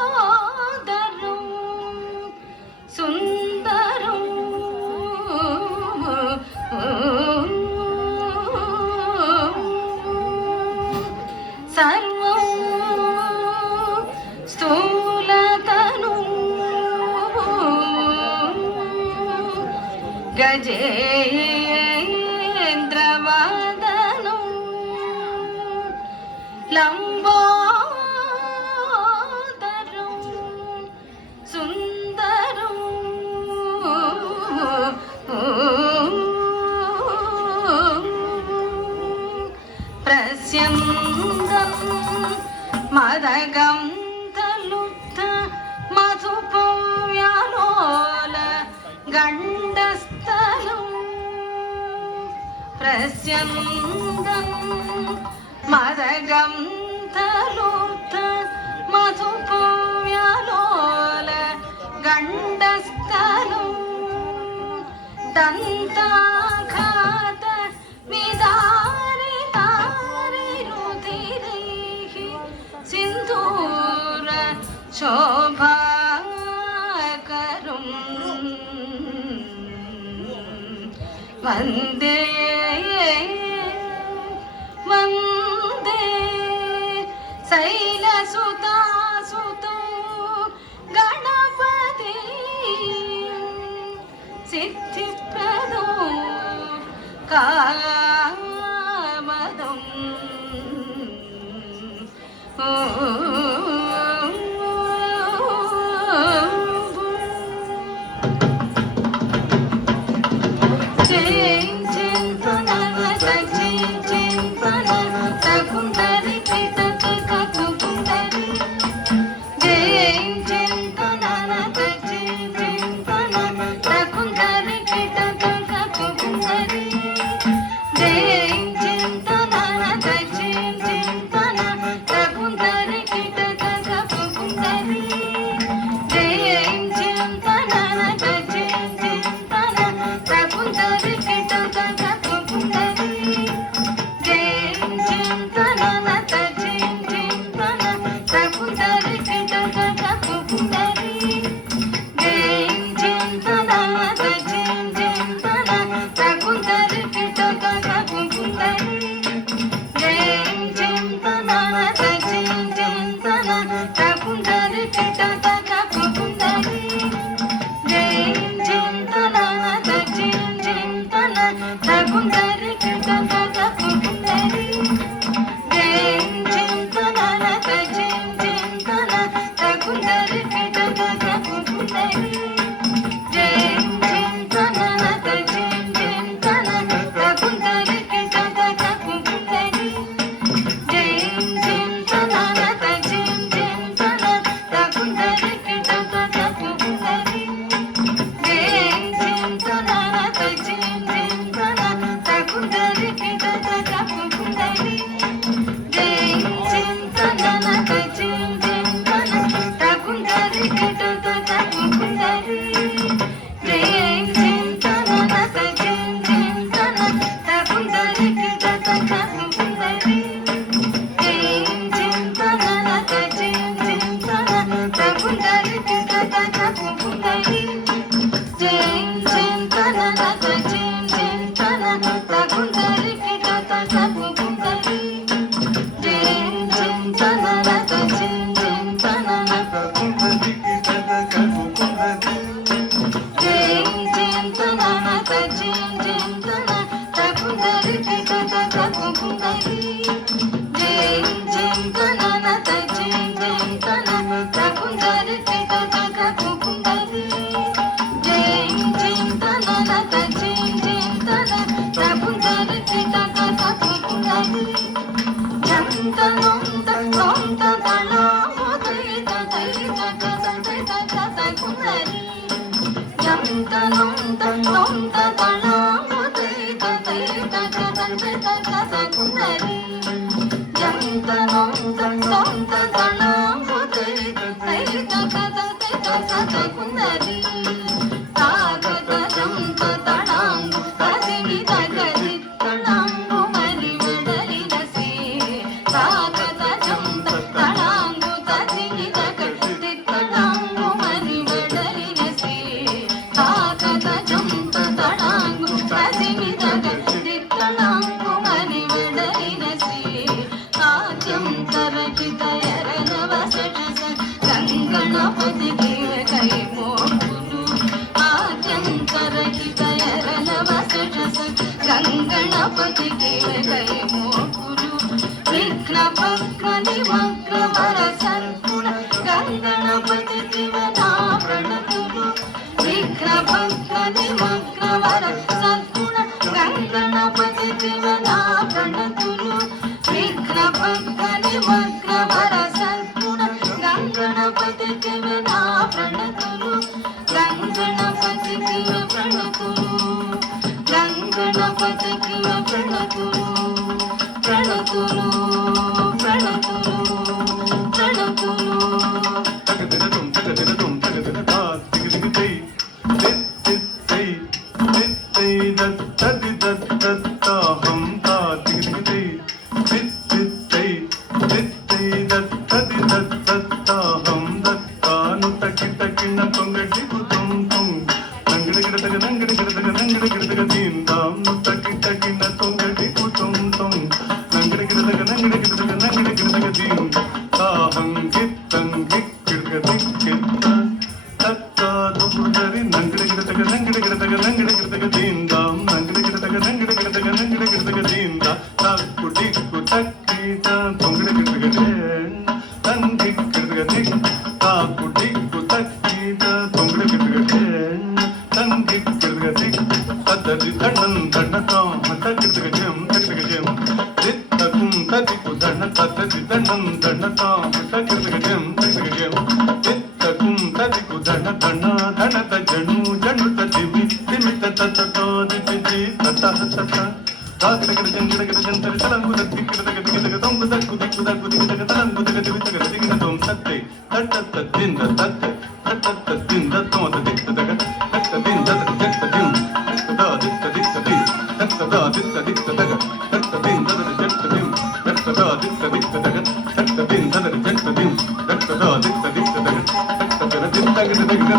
లంబోదరం సుందరం సర్వం స్థూలతను గజేంద్రవదనం లంబోదరం సుందరం ప్రస్యందం మదగం తలుత్త మధుపవ్యాలోల గండస్థలం ప్రస్యందం మదగం తలుత్త మధుపవ్యాలోల గండస్థలం దంతాఘాత విదారితారి రుధిరైః సింధూర శోభాకరం వందే వందే శైలసుతాసుతం గణపతి సిద్ధిప్రదం కామదం తాళ ಪಕ್ಕನಿ ವಕ್ರವರ ಸದ್ಗುಣ ಗಂಗಣಪತಿ ಶಿವನ ಪ್ರಣತುಲು ವಿಘ್ನ ಪಕ್ಕನಿ ವಕ್ರವರ ಸದ್ಗುಣ ಗಂಗಣಪತಿ ಶಿವನ ಪ್ರಣತುಲು ವಿಘ್ನ ಪಕ್ಕನಿ ವಕ್ರವರ ಸದ್ಗುಣ ಗಂಗಣಪತಿ ಶಿವನ ಪ್ರಣತುಲು ಗಂಗಣಪತಿ ಶಿವ ಪ್ರಣತುಲು ಗಂಗಣಪತಿ ಶಿವ ಪ್ರಣತುಲು ಪ್ರಣತುಲು ಪ್ರಣತುಲು ಪ್ರಣತುಲು ತಗದಿರದುಂ ತಗದಿರದುಂ ತಗದಿರದಾ ತಿಗದಿಗೈ ತಿತ್ತೈ ತಿತ್ತೈ ದತ್ತದಿ ದತ್ತಹಂ ತಾ ತಿಗದಿಗೈ ತಿತ್ತೈ ತಿತ್ತೈ ದತ್ತದಿ ದತ್ತಹಂ ದತ್ತಾನು ತಕಿ ತಕಿನ ತೊಂಗಡಿ ಕುತುಂ ತುಂ ನಂಗಡಗಿಡದಗ ನಂಗಡಗಿಡದಗ ನಂಗಡಗಿಡದಗ ದೀಂದಾಂ ತಕಿ ತಕಿನ ತೊಂಗಡಿ ಕುತುಂ ತುಂ ನಂಗಡಗಿಡದಗ ನಂಗಡಗಿಡದಗ ನಂಗಡಗಿಡದಗ ದೀಂ ತಾಹಂ ಗಿತ್ತಂ ಗಿಕ್ಕಿಡದಗ ಗಿತ್ತ ತತ್ತ ದುಬುದರಿ ನಂಗಡಗಿಡದಗ ನಂಗಡಗಿಡದಗ ನಂಗಡಗಿಡದಗ ದೀಂದಾಂ ನಂಗಡಗಿಡದಗ ನಂಗಡಗಿಡದಗ ನಂಗಡಗಿಡದಗ ದೀಂದ ತಕ್ಕು ಡಿಕ್ಕು ತಕ್ಕಿಟ ತೊಂಗಡಗಿಡದಗ ತಂಗಿಕ್ಕಿಡದಗ ದಿಕ್ ತಾಕು ಡಿಕ್ಕು ತಕ್ಕಿಟ ತೊಂಗಡಗಿಡದಗ ತಂಗಿಕ್ಕಿಡದಗ ದಿಕ್ ತದ್ದದಿ ದಂಡಂ ದಂಡತಾಂ ತಕ್ಕಿಡದಗ ಜಂ ತಕ್ಕಿಡದಗ ಜಂ ದಿತ್ತಕುಂ ತದಿಕು ದಂಡ ತದ್ದದಿ ದಂಡಂ ದಂಡತಾಂ ತಕ್ಕಿಡದಗ ಜಂ ತಕ್ಕಿಡದಗ ಜಂ ದಿತ್ತಕುಂ ತದಿಕು ದಂಡ ದಂಡ ದಂಡತ ಜಣು ಜಣುತ ದಿವಿ ದಿಮಿತ ತತತೋ ದಿತಿ ತತಃ ತತ ದಾಗಡಗಡ ಜಂಗಡಗಡ ಜಂತರ ತಲಂಗುದ ದಿಕ್ಕಡದಗ ದಿಗದಗ ತೊಂಗುದ ಕುದಿಕ್ಕುದ ಕುದಿಗದಗ ತಲಂಗುದಗ ದಿವಿತಗದ ದಿಗಿನ ತೊಂ ತತ್ತೆ ತಟ್ಟತ್ತ ದಿಂದ ತತ್ತೆ ತಟ್ಟತ್ತ ದಿಂದ ತೋತ ದಿಕ್ಕದಗ ತಟ್ಟದಿಂದ ಜಟ್ಟದಿಂ ತಟ್ಟದ ದಿಕ್ಕ ದಿಕ್ಕದಿ ತಟ್ಟದ ದಿಕ್ಕ ದಿಕ್ಕದಗ ತಟ್ಟದಿಂದ ಜಟ್ಟದಿಂ ತಟ್ಟದ ದಿಕ್ಕ ದಿಕ್ಕದಗ ತಟ್ಟದಿಂದ ಜಟ್ಟದಿಂ ತಟ್ಟದ ದಿಕ್ಕ ದಿಕ್ಕದಗ ತಟ್ಟದ ದಿಕ್ಕದಗ